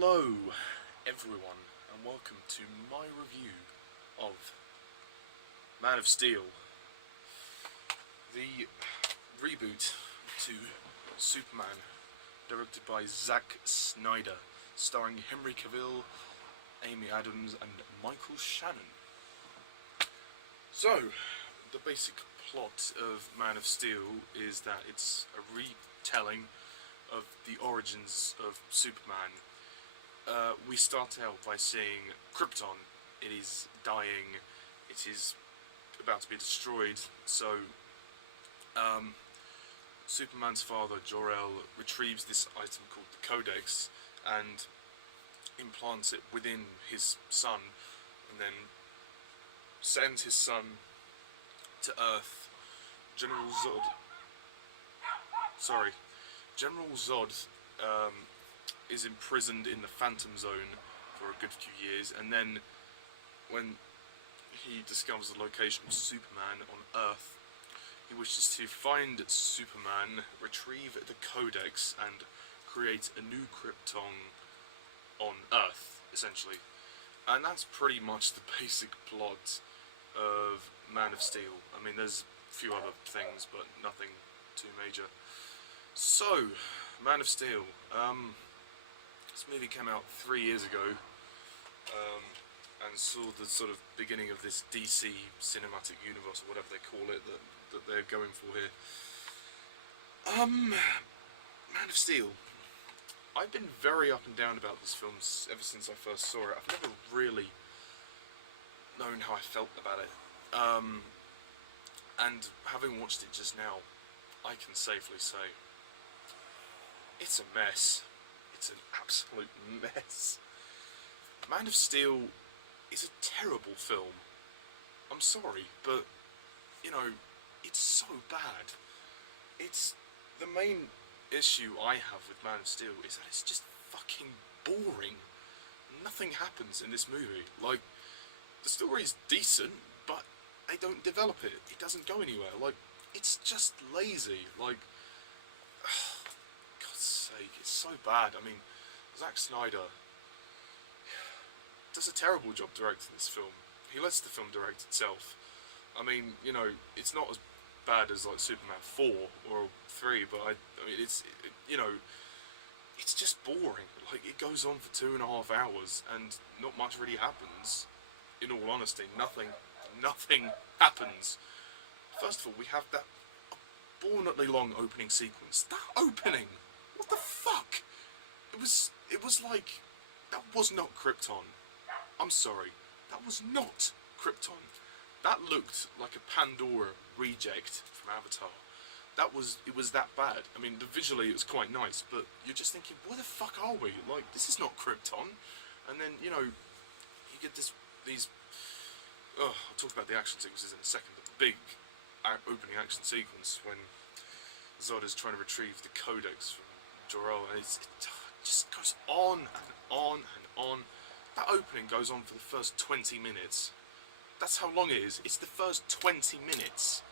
Hello everyone and welcome to my review of Man of Steel, the reboot to Superman, directed by Zack Snyder, starring Henry Cavill, Amy Adams and Michael Shannon. So, the basic plot of Man of Steel is that it's a retelling of the origins of Superman. We start out by seeing Krypton. It is dying, it is about to be destroyed, so Superman's father, Jor-El, retrieves this item called the Codex and implants it within his son, and then sends his son to Earth. General Zod is imprisoned in the Phantom Zone for a good few years, and then when he discovers the location of Superman on Earth, he wishes to find Superman, retrieve the Codex, and create a new Krypton on Earth, essentially. And that's pretty much the basic plot of Man of Steel. I mean, there's a few other things, but nothing too major. So, Man of Steel. This movie came out 3 years ago, and saw the sort of beginning of this DC cinematic universe, or whatever they call it, that they're going for here. Man of Steel. I've been very up and down about this film ever since I first saw it. I've never really known how I felt about it. And having watched it just now, I can safely say it's a mess. It's an absolute mess. Man of Steel is a terrible film. I'm sorry, but, you know, it's so bad. It's the main issue I have with Man of Steel is that it's just fucking boring. Nothing happens in this movie. Like, the story is decent, but they don't develop it. It doesn't go anywhere. Like, it's just lazy. Like, God's sake, it's so bad. I mean, Zack Snyder does a terrible job directing this film. He lets the film direct itself. I mean, you know, it's not as bad as like Superman 4 or 3, but I mean, you know, it's just boring. Like, it goes on for 2.5 hours and not much really happens. In all honesty, nothing happens. First of all, we have that abhorrently long opening sequence. That opening! What the fuck? It was like, that was not Krypton. I'm sorry, that was not Krypton. That looked like a Pandora reject from Avatar. It was that bad. I mean, visually it was quite nice, but you're just thinking, where the fuck are we? Like, this is not Krypton. And then, you know, you get I'll talk about the action sequences in a second, but the big opening action sequence when Zod is trying to retrieve the Codex from Jor-El, and it just goes on and on and on. That opening goes on for the first 20 minutes. That's how long it is. It's the first 20 minutes.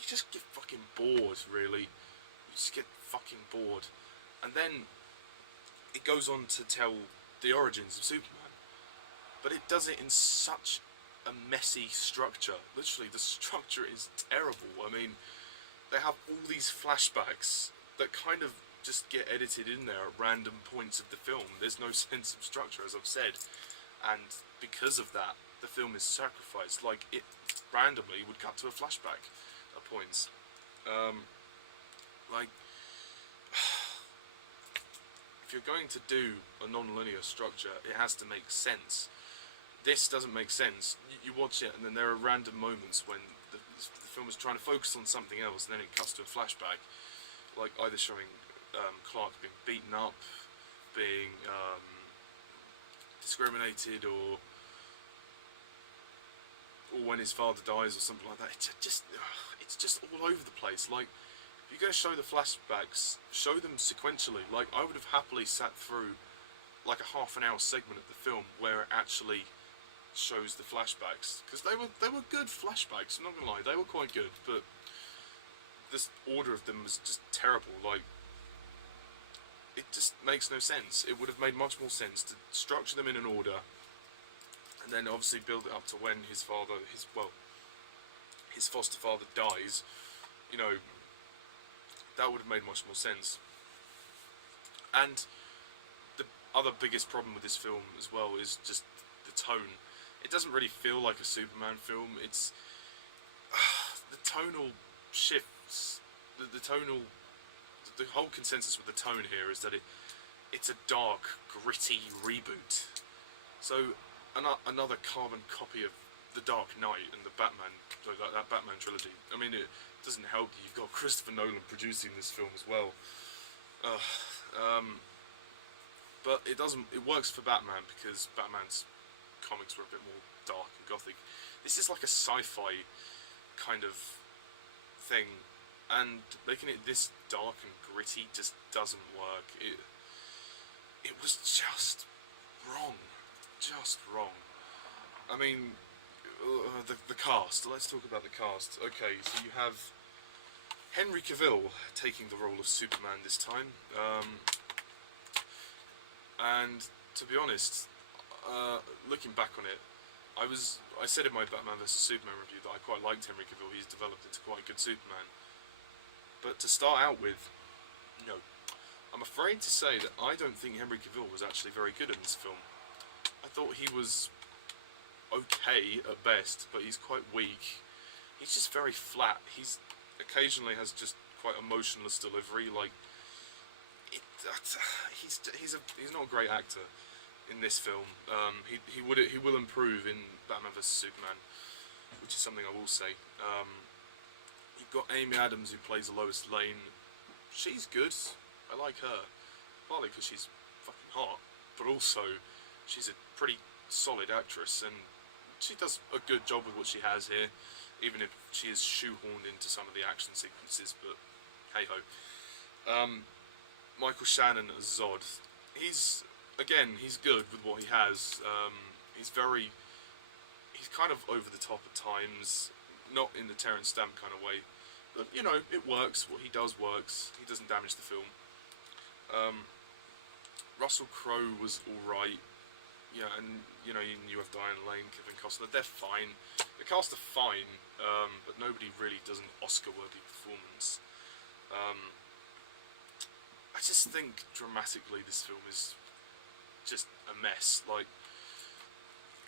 You just get fucking bored, really. You just get fucking bored. And then it goes on to tell the origins of Superman. But it does it in such a messy structure. Literally, the structure is terrible. I mean, they have all these flashbacks that kind of just get edited in there at random points of the film. There's no sense of structure, as I've said. And because of that, the film is sacrificed. Like, it randomly would cut to a flashback at points. Like, if you're going to do a non-linear structure, it has to make sense. This doesn't make sense. You watch it, and then there are random moments when the film is trying to focus on something else, and then it cuts to a flashback, like either showing Clark being beaten up, being discriminated, or when his father dies or something like that. It's just all over the place. Like, if you're going to show the flashbacks, show them sequentially. Like, I would have happily sat through like a half-an-hour segment of the film where it actually shows the flashbacks, because they were good flashbacks. I'm not gonna lie, they were quite good, but this order of them was just terrible. Like, it just makes no sense. It would have made much more sense to structure them in an order, and then obviously build it up to when his foster father dies. You know, that would have made much more sense. And the other biggest problem with this film as well is just the tone. It doesn't really feel like a Superman film. It's the tonal shifts, the whole consensus with the tone here is that it's a dark, gritty reboot. So another carbon copy of The Dark Knight and the Batman, that Batman trilogy. I mean, it doesn't help that you've got Christopher Nolan producing this film as well. But it doesn't. It works for Batman because Batman's comics were a bit more dark and gothic. This is like a sci-fi kind of thing, and making it this dark and gritty just doesn't work. It was just wrong. I mean, the cast. Let's talk about the cast. Okay, so you have Henry Cavill taking the role of Superman this time. And to be honest, looking back on it, I said in my Batman vs Superman review that I quite liked Henry Cavill. He's developed into quite a good Superman. But to start out with, no. I'm afraid to say that I don't think Henry Cavill was actually very good in this film. I thought he was okay at best, but he's quite weak. He's just very flat. He's occasionally has just quite emotionless delivery. Like, he's not a great actor in this film. He will improve in Batman vs Superman, which is something I will say. You've got Amy Adams, who plays Lois Lane. She's good. I like her, partly because she's fucking hot, but also she's a pretty solid actress, and she does a good job with what she has here, even if she is shoehorned into some of the action sequences. But hey ho. Michael Shannon as Zod. He's good with what he has. He's kind of over the top at times, not in the Terrence Stamp kind of way, but you know, it works. What he does works. He doesn't damage the film. Russell Crowe was alright. Yeah, and you know, you have Diane, Kevin Costner. They're fine. The cast are fine, but nobody really does an Oscar-worthy performance. I just think dramatically this film is just a mess. Like,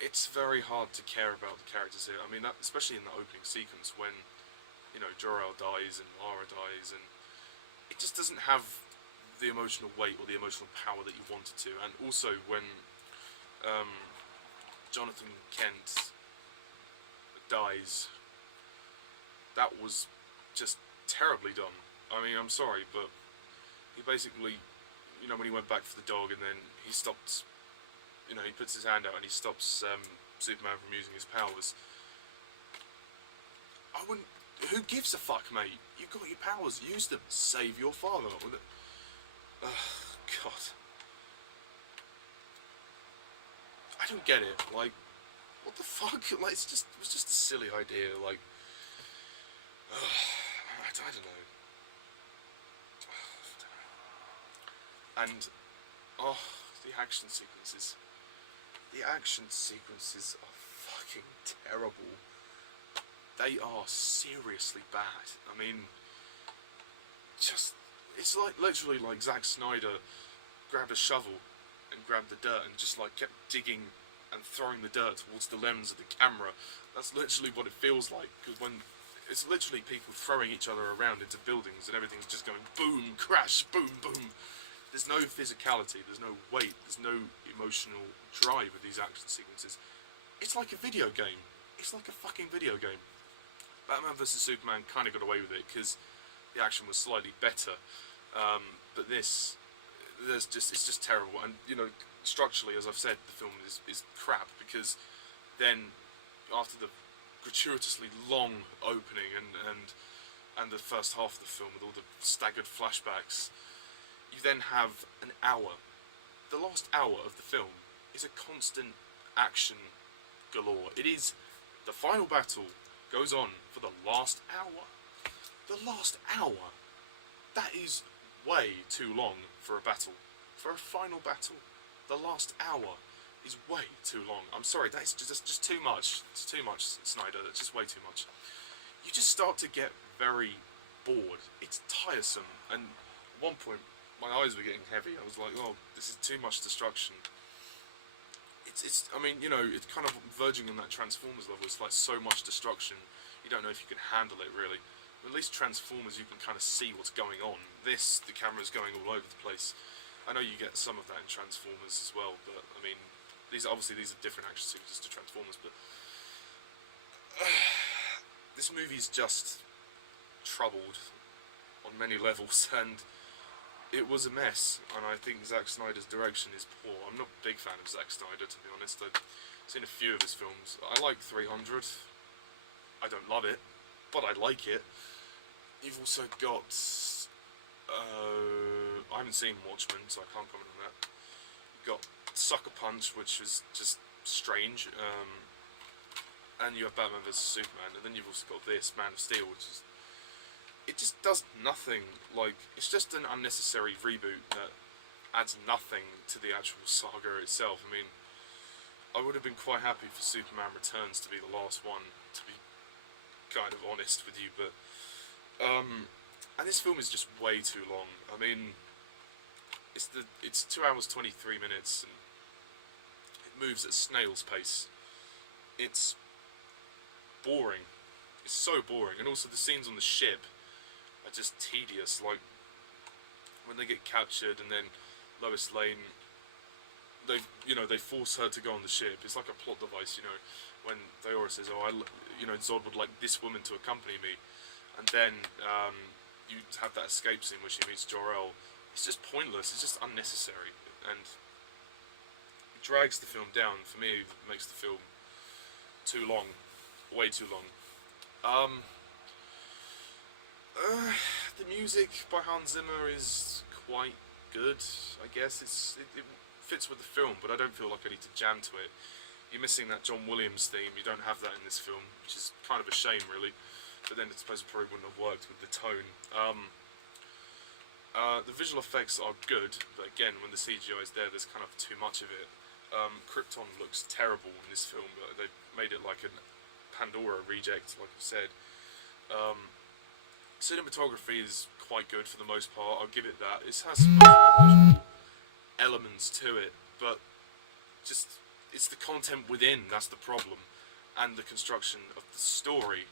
it's very hard to care about the characters here. I mean, especially in the opening sequence when, you know, Jor-El dies and Mara dies, and it just doesn't have the emotional weight or the emotional power that you want it to. And also when Jonathan Kent dies, that was just terribly done. I mean, I'm sorry, but he basically, you know, when he went back for the dog and then he stopped, you know, he puts his hand out and he stops Superman from using his powers. Who gives a fuck, mate? You got your powers, use them, save your father. God. I don't get it. Like, what the fuck? Like, it was just a silly idea. Like, I don't know. And the action sequences. The action sequences are fucking terrible. They are seriously bad. I mean, it's like literally like Zack Snyder grabbed a shovel and grabbed the dirt and just like kept digging and throwing the dirt towards the lens of the camera. That's literally what it feels like, because when it's literally people throwing each other around into buildings and everything's just going boom, crash, boom, boom. There's no physicality, there's no weight, there's no emotional drive with these action sequences. It's like a video game. It's like a fucking video game. Batman vs Superman kind of got away with it because the action was slightly better, but it's just terrible. And you know, structurally, as I've said, the film is crap, because then after the gratuitously long opening and the first half of the film with all the staggered flashbacks, you then have an hour. The last hour of the film is a constant action galore. It is the final battle goes on for the last hour. The last hour. That is way too long for a battle. For a final battle. The last hour is way too long. I'm sorry, that's just too much. It's too much, Snyder. That's just way too much. You just start to get very bored. It's tiresome. And at one point, my eyes were getting heavy. I was like, oh, this is too much destruction. I mean, you know, it's kind of verging on that Transformers level. It's like so much destruction, you don't know if you can handle it, really. At least Transformers, you can kind of see what's going on. This, the camera's going all over the place. I know you get some of that in Transformers as well, but, I mean, these are different action sequences to Transformers, but... this movie's just troubled on many levels, and it was a mess, and I think Zack Snyder's direction is poor. I'm not a big fan of Zack Snyder, to be honest. I've seen a few of his films. I like 300. I don't love it, but I like it. You've also got... I haven't seen Watchmen, so I can't comment on that. You've got Sucker Punch, which was just strange. And you have Batman vs Superman, and then you've also got this, Man of Steel, which is... It just does nothing. Like, it's just an unnecessary reboot that adds nothing to the actual saga itself. I mean, I would have been quite happy for Superman Returns to be the last one, to be kind of honest with you, but... and this film is just way too long. I mean, it's 2 hours 23 minutes, and it moves at snail's pace. It's boring. It's so boring, and also the scenes on the ship are just tedious. Like when they get captured, and then Lois Lane, they force her to go on the ship. It's like a plot device, you know. When Theora says, "Oh, Zod would like this woman to accompany me," and then you have that escape scene where she meets Jor-El. It's just pointless. It's just unnecessary, and it drags the film down. For me, it makes the film too long, way too long. The music by Hans Zimmer is quite good, I guess. It fits with the film, but I don't feel like I need to jam to it. You're missing that John Williams theme. You don't have that in this film, which is kind of a shame, really. But then I suppose it probably wouldn't have worked with the tone. The visual effects are good, but again, when the CGI is there, there's kind of too much of it. Krypton looks terrible in this film, but they've made it like a Pandora reject, like I've said. Cinematography is quite good for the most part, I'll give it that. It has some visual elements to it, but just, it's the content within that's the problem, and the construction of the story.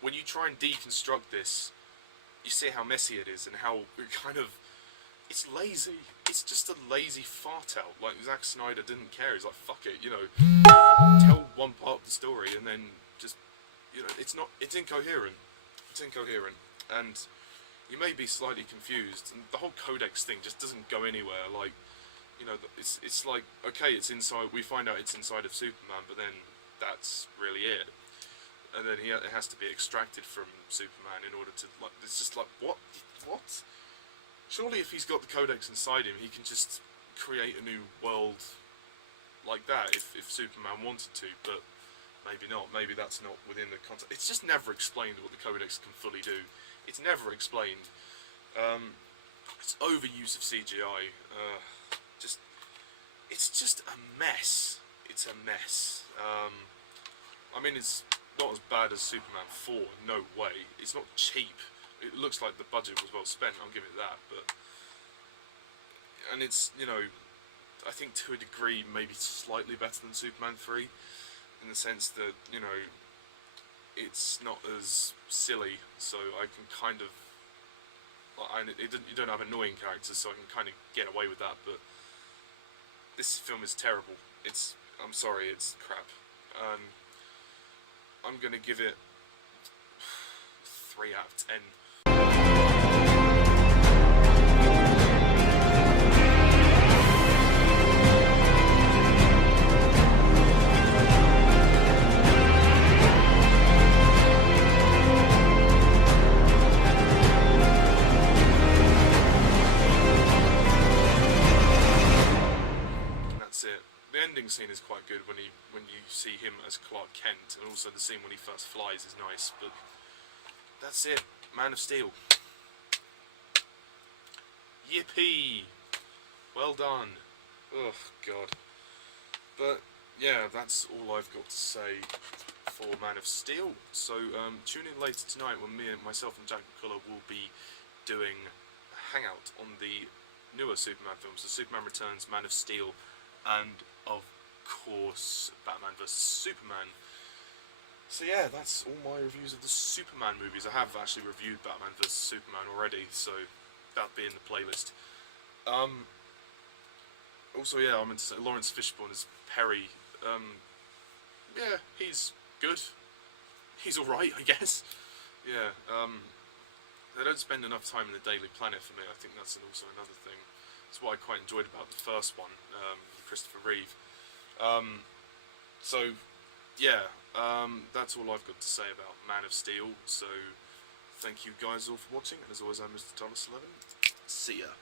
When you try and deconstruct this, you see how messy it is, and how it kind of, it's lazy. It's just a lazy fart out. Like, Zack Snyder didn't care. He's like, fuck it, you know, tell one part of the story, and then just, you know, it's incoherent. It's incoherent, and you may be slightly confused, and the whole Codex thing just doesn't go anywhere. Like, you know, it's like, okay, it's inside, we find out it's inside of Superman, but then that's really it. And then it has to be extracted from Superman in order to, like, it's just like, what? Surely if he's got the Codex inside him, he can just create a new world like that, if Superman wanted to, but maybe not. Maybe that's not within the context. It's just never explained what the Codex can fully do. It's never explained. It's overuse of CGI. It's just a mess. It's a mess. I mean, it's not as bad as Superman 4, no way. It's not cheap. It looks like the budget was well spent, I'll give it that, but... And it's, you know, I think to a degree maybe slightly better than Superman 3, in the sense that, you know, it's not as silly, so I can kind of... you don't have annoying characters, so I can kind of get away with that, but... This film is terrible. I'm sorry, it's crap. I'm gonna give it 3 out of 10. Scene is quite good when you see him as Clark Kent, and also the scene when he first flies is nice, but that's it. Man of Steel. Yippee! Well done. Oh, God. But, yeah, that's all I've got to say for Man of Steel. So, tune in later tonight when myself and Jack McCullough will be doing a hangout on the newer Superman films. So Superman Returns, Man of Steel, and, of course, Batman vs Superman. So yeah, that's all my reviews of the Superman movies. I have actually reviewed Batman vs Superman already, so that'll be in the playlist. Also, yeah, I meant to say Laurence Fishburne as Perry. Yeah, he's good. He's alright, I guess. Yeah, they don't spend enough time in the Daily Planet for me. I think that's also another thing. That's what I quite enjoyed about the first one, Christopher Reeve. So, yeah, that's all I've got to say about Man of Steel. So, thank you guys all for watching, and as always, I'm Mr. Thomas11. See ya.